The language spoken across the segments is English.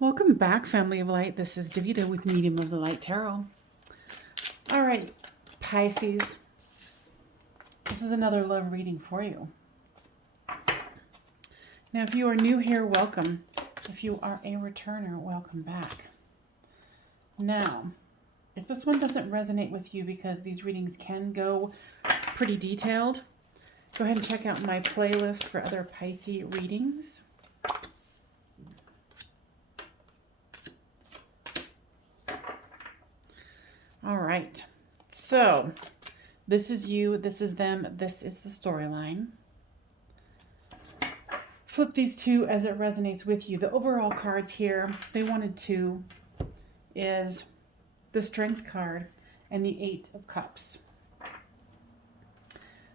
Welcome back, Family of Light. This is Davida with Medium of the Light Tarot. All right, Pisces. This is another love reading for you. Now, if you are new here, welcome. If you are a returner, welcome back. Now, if this one doesn't resonate with you because these readings can go pretty detailed, go ahead and check out my playlist for other Pisces readings. All right, so this is you, this is them, this is the storyline. Flip these two as it resonates with you. The overall cards here, they wanted to, is the Strength card and the Eight of Cups.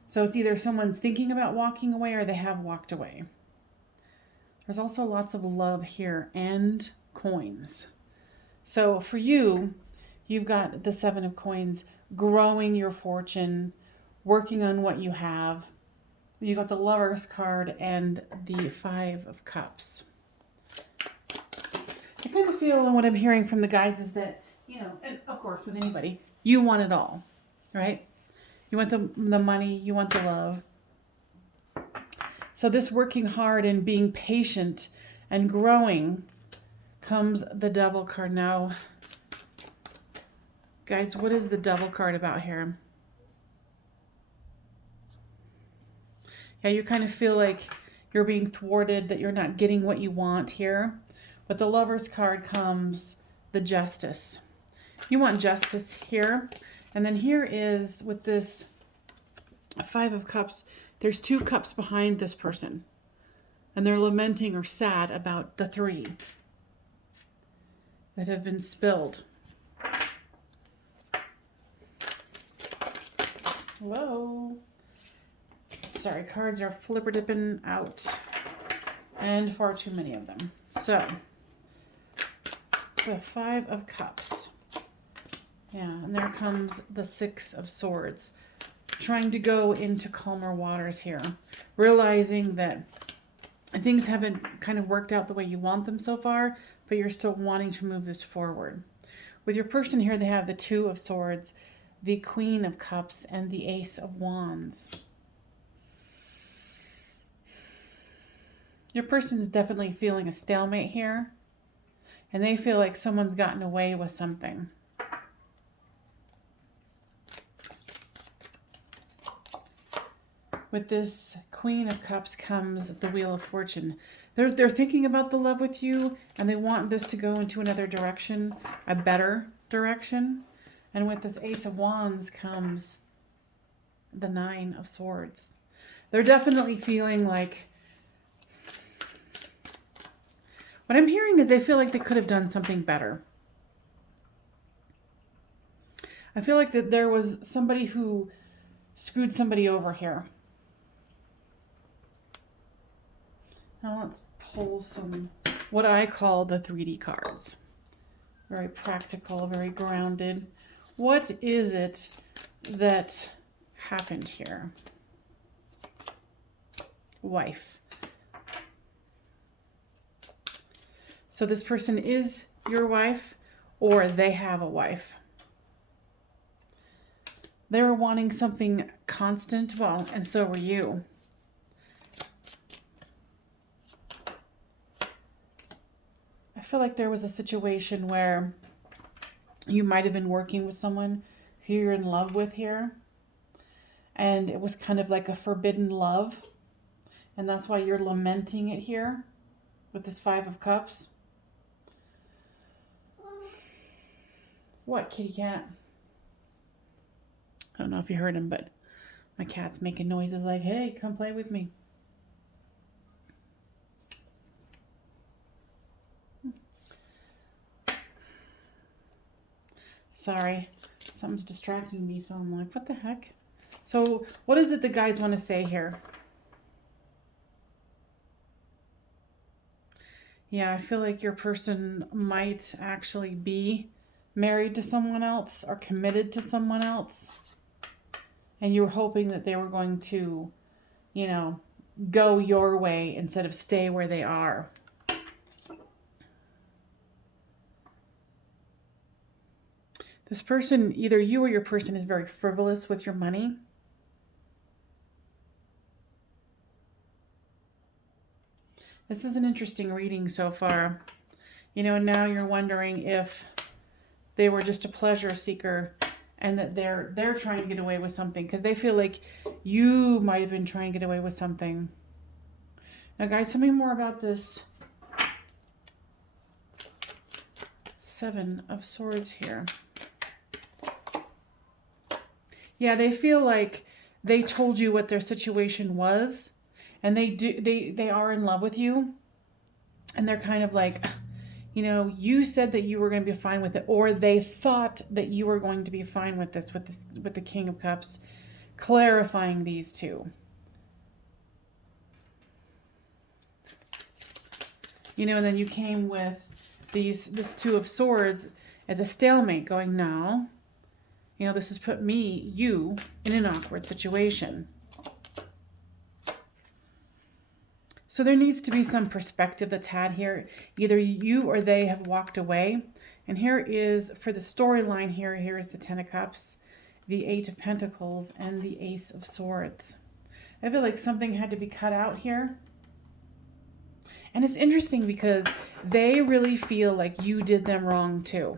So it's either someone's thinking about walking away or they have walked away. There's also lots of love here and coins. So for you, you've got the Seven of Coins, growing your fortune, working on what you have. You got the Lover's card and the Five of Cups. I kind of feel, and what I'm hearing from the guides is that, you know, and of course with anybody, you want it all, right? You want the money, you want the love. So this working hard and being patient and growing comes the Devil card. Now, guys, what is the Devil card about here? Yeah, you kind of feel like you're being thwarted, that you're not getting what you want here. But the Lover's card comes the Justice. You want justice here. And then here is, with this Five of Cups, there's two cups behind this person. And they're lamenting or sad about the three that have been spilled. Whoa. Sorry, cards are flipper-dipping out. And far too many of them. So, the Five of Cups. Yeah, and there comes the Six of Swords. Trying to go into calmer waters here. Realizing that things haven't kind of worked out the way you want them so far, but you're still wanting to move this forward. With your person here, they have the Two of Swords, the Queen of Cups, and the Ace of Wands. Your person is definitely feeling a stalemate here, and they feel like someone's gotten away with something. With this Queen of Cups comes the Wheel of Fortune. They're thinking about the love with you, and they want this to go into another direction, a better direction. And with this Ace of Wands comes the Nine of Swords. They're definitely feeling like, what I'm hearing is they feel like they could have done something better. I feel like that there was somebody who screwed somebody over here. Now let's pull some, what I call the 3D cards. Very practical, very grounded. What is it that happened here? Wife. So this person is your wife, or they have a wife. They were wanting something constant, well, and so were you. I feel like there was a situation where you might have been working with someone who you're in love with here, and it was kind of like a forbidden love, and that's why you're lamenting it here with this Five of Cups. What, kitty cat? I don't know if you heard him, but my cat's making noises like, hey, come play with me. Sorry, something's distracting me, so I'm like, what the heck? So what is it the guides want to say here? Yeah, I feel like your person might actually be married to someone else or committed to someone else. And you were hoping that they were going to, you know, go your way instead of stay where they are. This person, either you or your person, is very frivolous with your money. This is an interesting reading so far. You know, now you're wondering if they were just a pleasure seeker and that they're trying to get away with something because they feel like you might have been trying to get away with something. Now, guys, tell me more about this Seven of Swords here. Yeah, they feel like they told you what their situation was, and they are in love with you, and they're kind of like, you know, you said that you were going to be fine with it, or they thought that you were going to be fine with this, with the King of Cups, clarifying these two. You know, and then you came with this Two of Swords as a stalemate, going, no, you know, this has put you in an awkward situation. So there needs to be some perspective that's had here. Either you or they have walked away. And here is, for the storyline here is the Ten of Cups, the Eight of Pentacles, and the Ace of Swords. I feel like something had to be cut out here. And it's interesting because they really feel like you did them wrong too.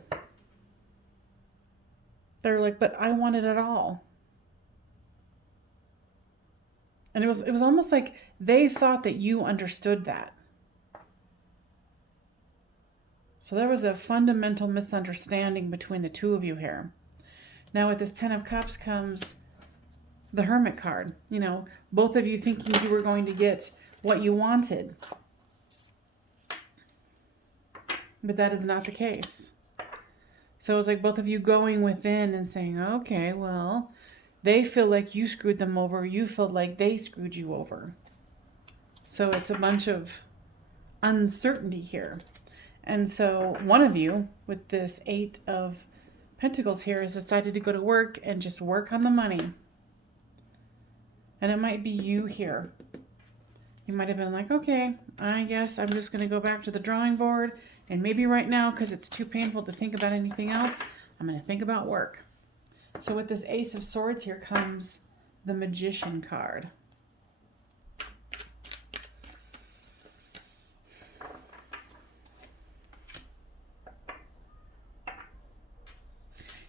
They're like, but I wanted it all. And it was almost like they thought that you understood that. So there was a fundamental misunderstanding between the two of you here. Now with this Ten of Cups comes the Hermit card. You know, both of you thinking you were going to get what you wanted. But that is not the case. So it was like both of you going within and saying, okay, well, they feel like you screwed them over. You feel like they screwed you over. So it's a bunch of uncertainty here. And so one of you, with this Eight of Pentacles here, has decided to go to work and just work on the money. And it might be you here. You might have been like, okay, I guess I'm just going to go back to the drawing board. And maybe right now, because it's too painful to think about anything else, I'm going to think about work. So with this Ace of Swords here comes the Magician card.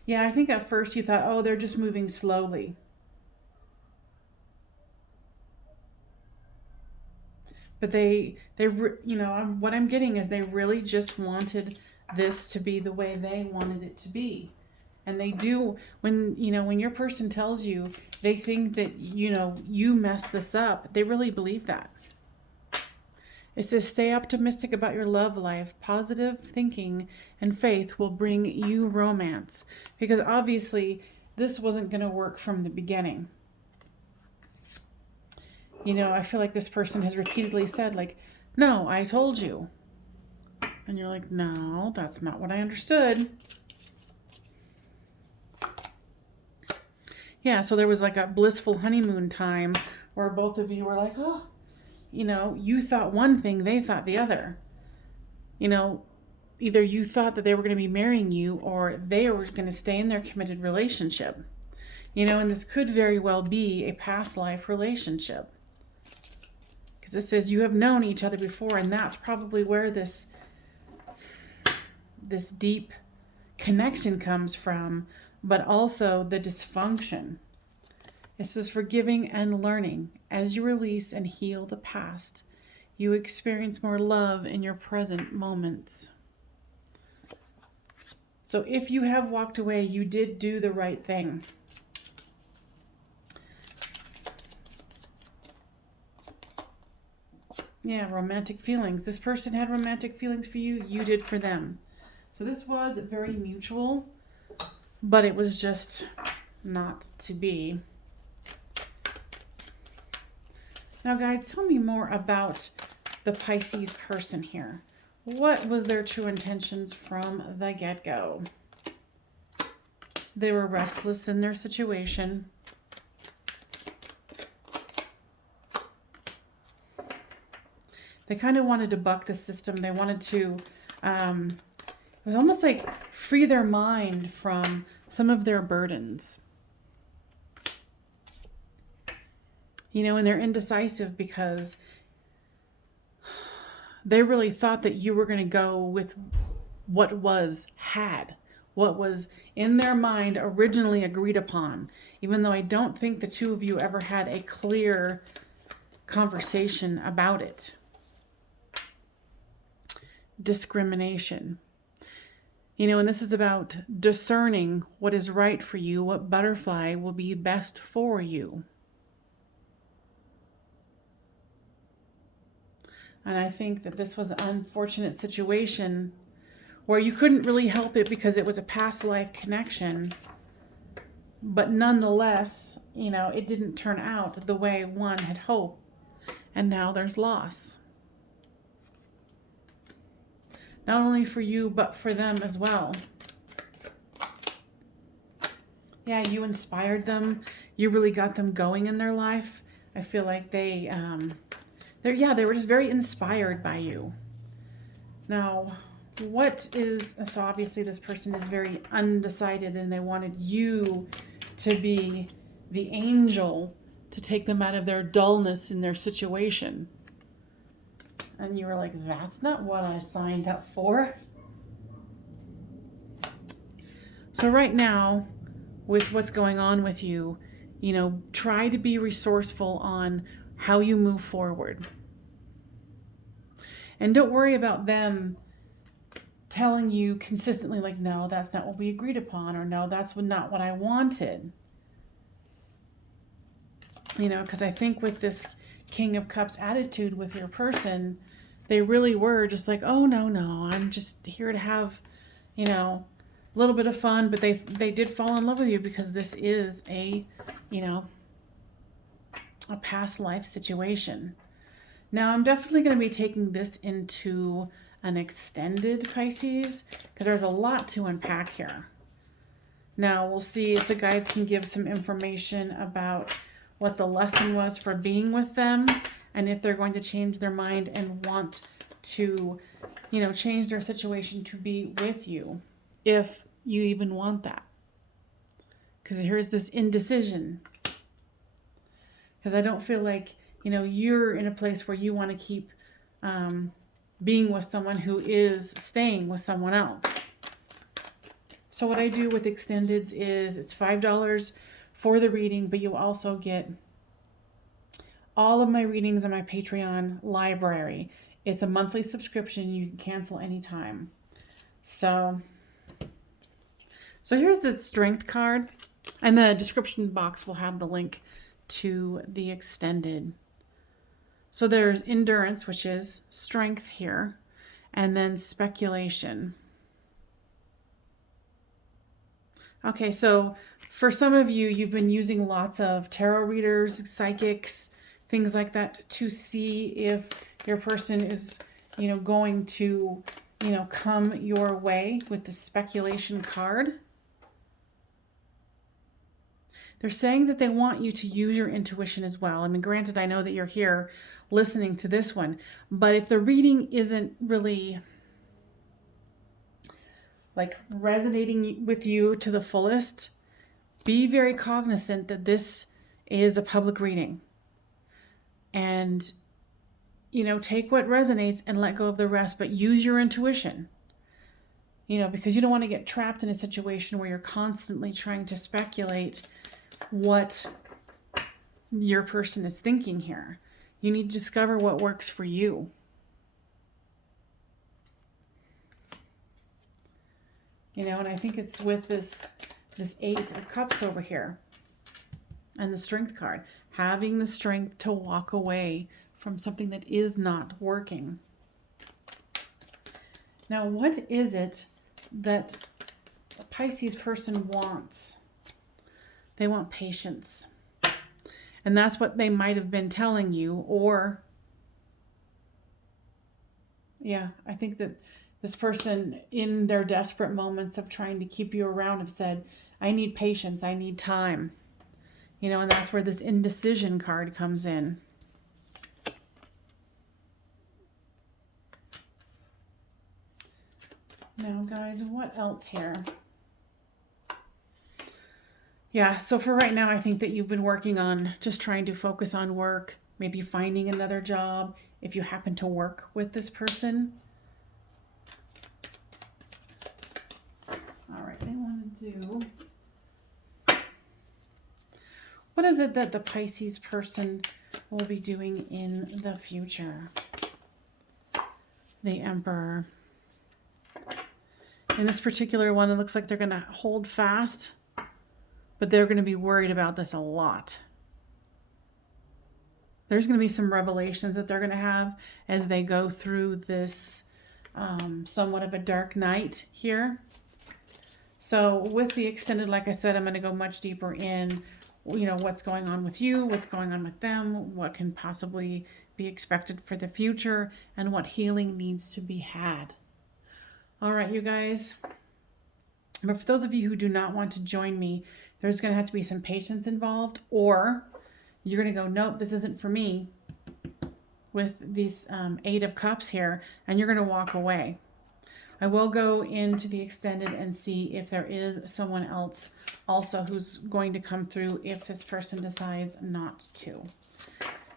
Yeah, I think at first you thought, oh, they're just moving slowly. But you know, what I'm getting is they really just wanted this to be the way they wanted it to be. And they do, when your person tells you they think that, you know, you messed this up, they really believe that. It says, stay optimistic about your love life. Positive thinking and faith will bring you romance. Because obviously this wasn't going to work from the beginning. You know, I feel like this person has repeatedly said, like, no, I told you. And you're like, no, that's not what I understood. Yeah, so there was like a blissful honeymoon time where both of you were like, oh, you know, you thought one thing, they thought the other. You know, either you thought that they were going to be marrying you or they were going to stay in their committed relationship. You know, and this could very well be a past life relationship. Because it says you have known each other before, and that's probably where this deep connection comes from, but also the dysfunction. It says forgiving and learning. As you release and heal the past, you experience more love in your present moments. So if you have walked away, you did do the right thing. Yeah, romantic feelings. This person had romantic feelings for you. You did for them. So this was very mutual, but it was just not to be. Now, guys, tell me more about the Pisces person here. What was their true intentions from the get-go? They were restless in their situation. They kind of wanted to buck the system. They wanted to, it was almost like free their mind from some of their burdens. You know, and they're indecisive because they really thought that you were going to go with what was in their mind originally agreed upon, even though I don't think the two of you ever had a clear conversation about it. Discrimination. You know, and this is about discerning what is right for you, what butterfly will be best for you. And I think that this was an unfortunate situation where you couldn't really help it because it was a past life connection. But nonetheless, you know, it didn't turn out the way one had hoped. And now there's loss. Not only for you, but for them as well. Yeah, you inspired them. You really got them going in their life. I feel like they were just very inspired by you. Now, so obviously this person is very undecided and they wanted you to be the angel to take them out of their dullness in their situation. And you were like, that's not what I signed up for. So right now, with what's going on with you, you know, try to be resourceful on how you move forward. And don't worry about them telling you consistently, like, no, that's not what we agreed upon, or no, that's not what I wanted. You know, because I think with this King of Cups attitude with your person, they really were just like, oh, no, I'm just here to have, you know, a little bit of fun. But they did fall in love with you because this is a, you know, a past life situation. Now, I'm definitely going to be taking this into an extended Pisces because there's a lot to unpack here. Now, we'll see if the guides can give some information about what the lesson was for being with them, and if they're going to change their mind and want to, you know, change their situation to be with you, if you even want that. Because here's this indecision. Because I don't feel like, you know, you're in a place where you want to keep being with someone who is staying with someone else. So what I do with extendeds is it's $5 for the reading, but you also get all of my readings on my Patreon library. It's a monthly subscription. You can cancel anytime. So here's the strength card, and the description box will have the link to the extended. So there's endurance, which is strength here, and then speculation. Okay, so for some of you, you've been using lots of tarot readers, psychics, things like that to see if your person is, you know, going to, you know, come your way with the speculation card. They're saying that they want you to use your intuition as well. I mean, granted, I know that you're here listening to this one, but if the reading isn't really like resonating with you to the fullest, be very cognizant that this is a public reading. And, you know, take what resonates and let go of the rest, but use your intuition. You know, because you don't want to get trapped in a situation where you're constantly trying to speculate what your person is thinking here. You need to discover what works for you. You know, and I think it's with this Eight of Cups over here and the Strength card. Having the strength to walk away from something that is not working. Now, what is it that a Pisces person wants? They want patience. And that's what they might have been telling you. Or, yeah, I think that this person in their desperate moments of trying to keep you around have said, I need patience, I need time. You know, and that's where this indecision card comes in. Now, guys, what else here? Yeah, so for right now, I think that you've been working on just trying to focus on work, maybe finding another job if you happen to work with this person. All right, they want to do... What is it that the Pisces person will be doing in the future? The Emperor. In this particular one, it looks like they're going to hold fast, but they're going to be worried about this a lot. There's going to be some revelations that they're going to have as they go through this somewhat of a dark night here. So with the extended, like I said, I'm going to go much deeper in, you know, what's going on with you, what's going on with them, what can possibly be expected for the future, and what healing needs to be had. All right, you guys. But for those of you who do not want to join me, there's going to have to be some patience involved, or you're going to go, nope, this isn't for me with these 8 of Cups here, and you're going to walk away. I will go into the extended and see if there is someone else also who's going to come through if this person decides not to.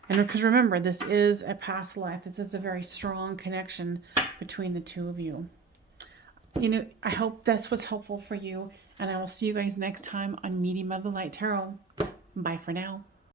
And because remember, this is a past life. This is a very strong connection between the two of you. You know, I hope this was helpful for you, and I will see you guys next time on Medium of the Light Tarot. Bye for now.